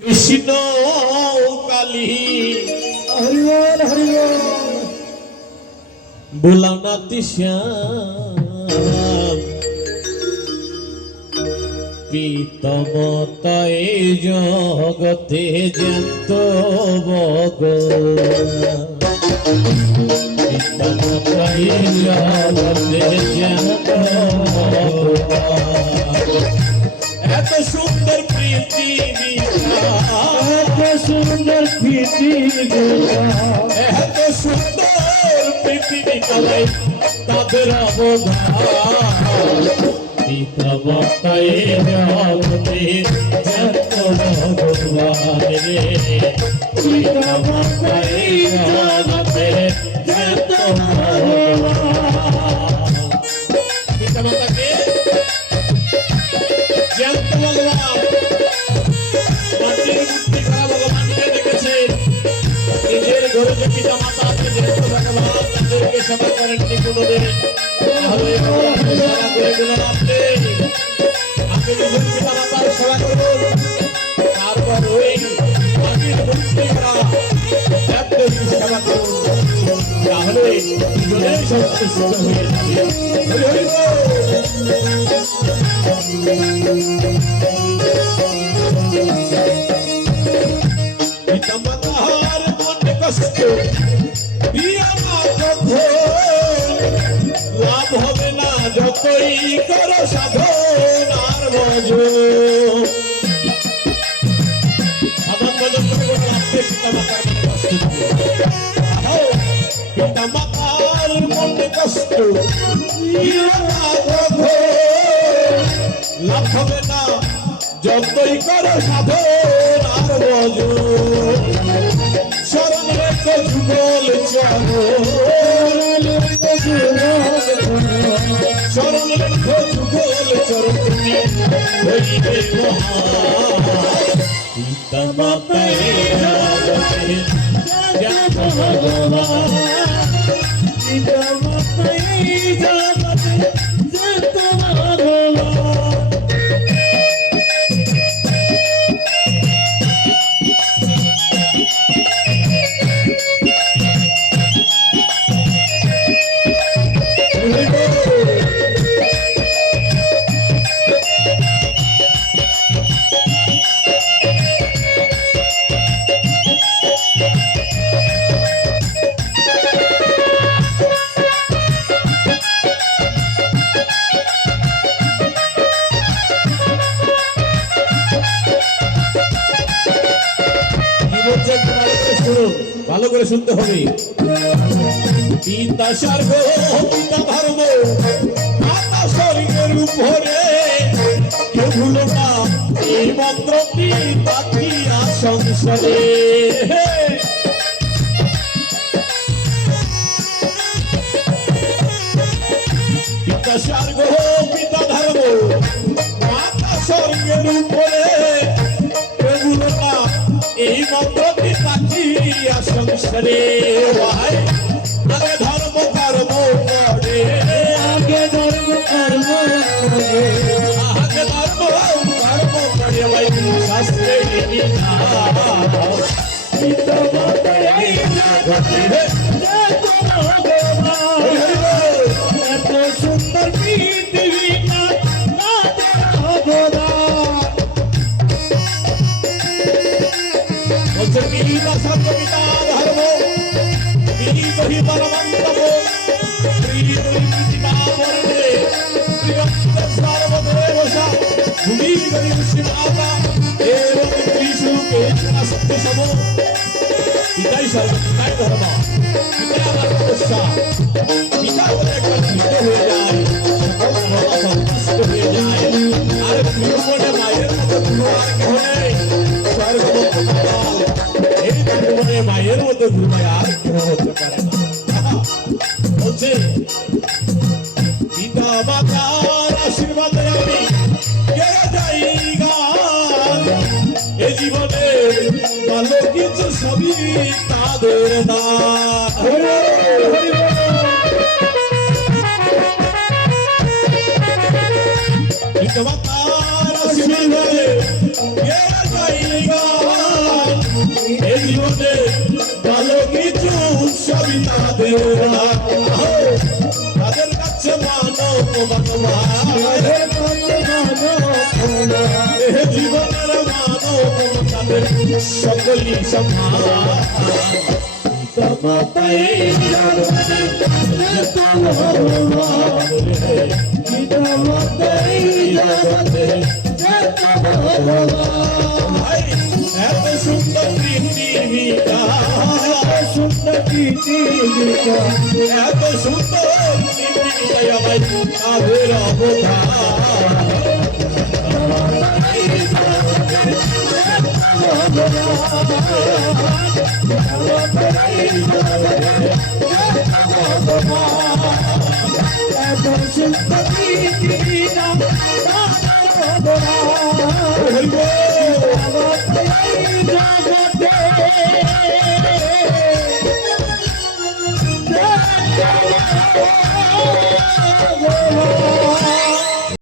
কৃষ্ণ কালী হরিবল হরিবল বুলাও না তিশ্যাম পিতমতা এই জগতে জ্যান্ত ভগবান পিতমতা এই জগতে জ্যান্ত ভগবান এত সুন্দর পৃথিবী এত সুন্দর পৃথিবী এত সুন্দর পৃথিবী তলে তাদের অবদান পিতামাতায় জগতে যত ভগবান রে পিতামাতায় জগতে যত ভগবান পিতামাতাকে যত ভগবান মাটির মূর্তি করা ভগবানকে দেখেছেন নিজের ঘরে যে পিতা মাতা আছে যেহেতু ভগবান তাদেরকে সেবা করেননি কোনোদিন তাহলে সেবা করে কোনো লাভ নেই। আপনি নিজের পিতা মাতার সেবা করুন, তারপর ওই মাটির মূর্তি করা দেবদেবীর সেবা করুন, তাহলে দুজনেই সন্তুষ্ট হয়ে যাবে। হরি হরি বল। পিতামাতার মনে কষ্ট দিয়া লাভ হবে না যতই করো সাধন আর ভজন সাধন ভজন করে কোনো লাভ নেই। পিতামাতার মনে কষ্ট দিয়া লাভ হবে না যতই করো সাধন আর ভজন শরণ রেখো যুগল চরণ শরণ রেখো যুগল চরণ তুমি হইবে মহান পিতামাতায় জগতে যত ভগবান পিতামাতায় জগতে যত ভগবান ভালো করে শুনতে হবে। পিতা স্বর্গ পিতা ধর্ম মাতা স্বর্গের উপরে কেউ ভুলো না এই মন্ত্রটি পাঠিয়া সংসারে। পিতা স্বর্গ পিতা ধর্ম মাতা স্বর্গের উপরে কেউ ভুলো না এই মন্ত্রটি পাঠিয়া সংসারে। ভাই আগে ধর্ম কর্ম করে আগে ধর্ম কর্ম করে আগে ধর্ম কর্ম করে ভাই শাস্ত্রে পিতামাতায় জগতে যত ভগবান এত সুন্দর পৃথিবী না তাদের অবদান বলছে পিতা সর্ব পিতা ধর্ম পিতা হি পরমন্তম পিতা পিতা বর্ণে পিতা সর্বদেবসা ভূমি গরি শিবাতা এরম ত্রিশু কেশনা সত্য সম পিতাই সর্ব পিতাই ধর্ম পিতাই আমার তপস্যা পিতা বলে একবার ভীত হয়ে যায় সকল ধর্ম সন্তুষ্ট হয়ে যায়। আর জীবনে মায়ের মতো গুরু আর কেহ নেই। স্বর্গমুক্তাল এই জীবনে মায়ের মতো গুরু আর কেহ হতে পারে না। বলছে পিতা মাতার আশীর্বাদে আমি গেয়ে যাই গান এ জীবনে ভালো কিছু সবই তাদের দান। পিতা মাতার আশীর্বাদে গেয়ে যাই গান জীবনে ভালো কিছু সবই তাদের তাদের কাছে মানব জীবনের মানব তাদের সকলই এত সুন্দর পৃথিবীটা সুন্দর পৃথিবীটা এত সুন্দর পৃথিবীটা আমায় তাদের সুন্দর পৃথিবীটা অবদান